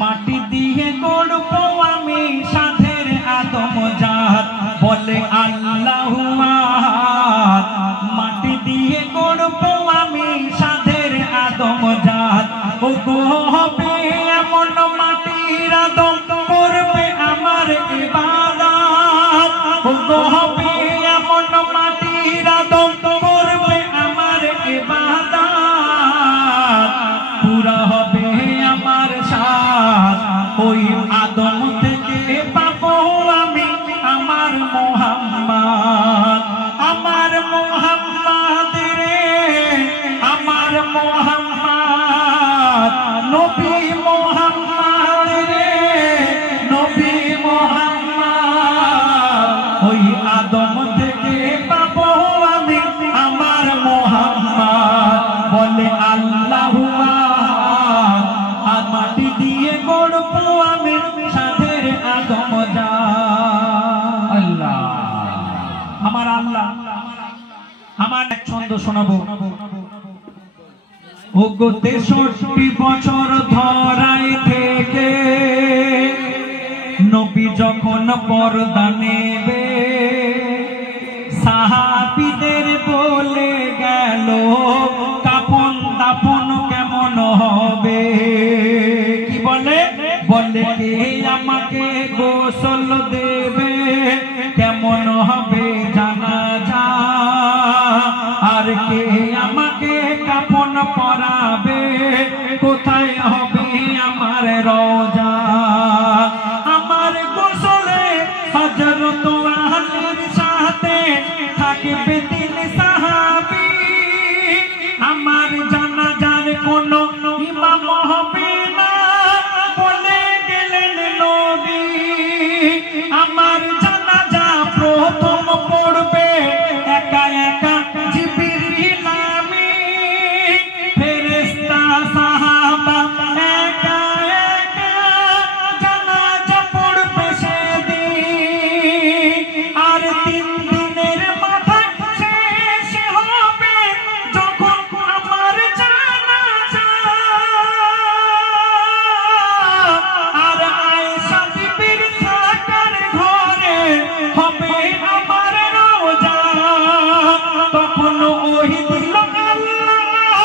মাটি দিয়ে গড়ব আমি সাধের আদম জাত বলে আল্লাহু আহাদ। মাটি দিয়ে গড়ব আমি সাধের আদম জাত ও গো হবে এমন মাটির আদম করবে আমার ইবাদত ও গো হবে এমন মাটির আদম করবে আমার ইবাদত পুরা হবে আমার সাথ ওই আদম থেকে পাবো আমি আমার মুহাম্মদ আমার মুহাম্মদ রে আমার মুহাম্মদ নবী মুহাম্মদ রে নবী মুহাম্মদ ওই আদম থেকে পাবো আমি আমার মুহাম্মদ বলে আল্লাহু আহাদ। আর মাটি দিয়ে গড়ব আমি সাধের আদম জাত আল্লাহ আমার আল্লাহ। আমার এক ছন্দ শোনাবো ও গো ৬৩ বছর ধরাই থেকে নবী যখন পর্দা নেবে সাহাবীদের বলে গেল কাফন দাফন কেমন হবে। কি বলে বলে কে আমাকে গোসল দেবে কেমন হবে জানাজা আর কে আমাকে কাফন পরাবে কোথায় হবে আমার রওজা। আমার গোসলে হযরত আলীর সাথে থাকবে ৩ সাহাবী আমার জানাজার কোনো ইমাম হবে না বলে গেলেন নবী। আমার জানাজা প্রথম পড়বে একা একা জিবরিল আমিন ফেরেশতা সাহাবা একা একা জানাজা পড়বে সেদিন। আর ৩ দিনের মাথায় শেষ হবে যখন আমার জানাজা। আর আয়েশা বিবির থাকার ঘরে হবে আমার রওজা। তখন ওই দিল আল্লাহ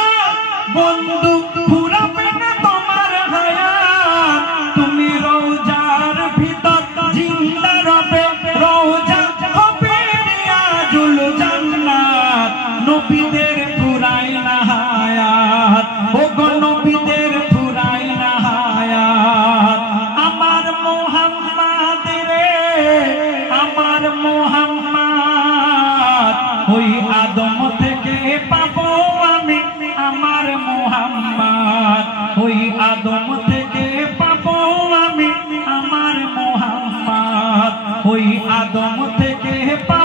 বন্ধু ফুরাবে না তোমার হায়াত তুমি রওজার ভিতর জিন্দা রবে রওজা হবে রিয়াজুল জান্নাত নবীদের ফুরাই না হায়াত ও গো নবীদের ফুরাই না হায়াত। আমার মুহাম্মদ রে আমার মুহাম্মদ ওই আদম থেকে পাবো আমি আমার মুহাম্মদ ওই আদম থেকে পাবো আমি আমার মুহাম্মদ ওই আদম থেকে পাবো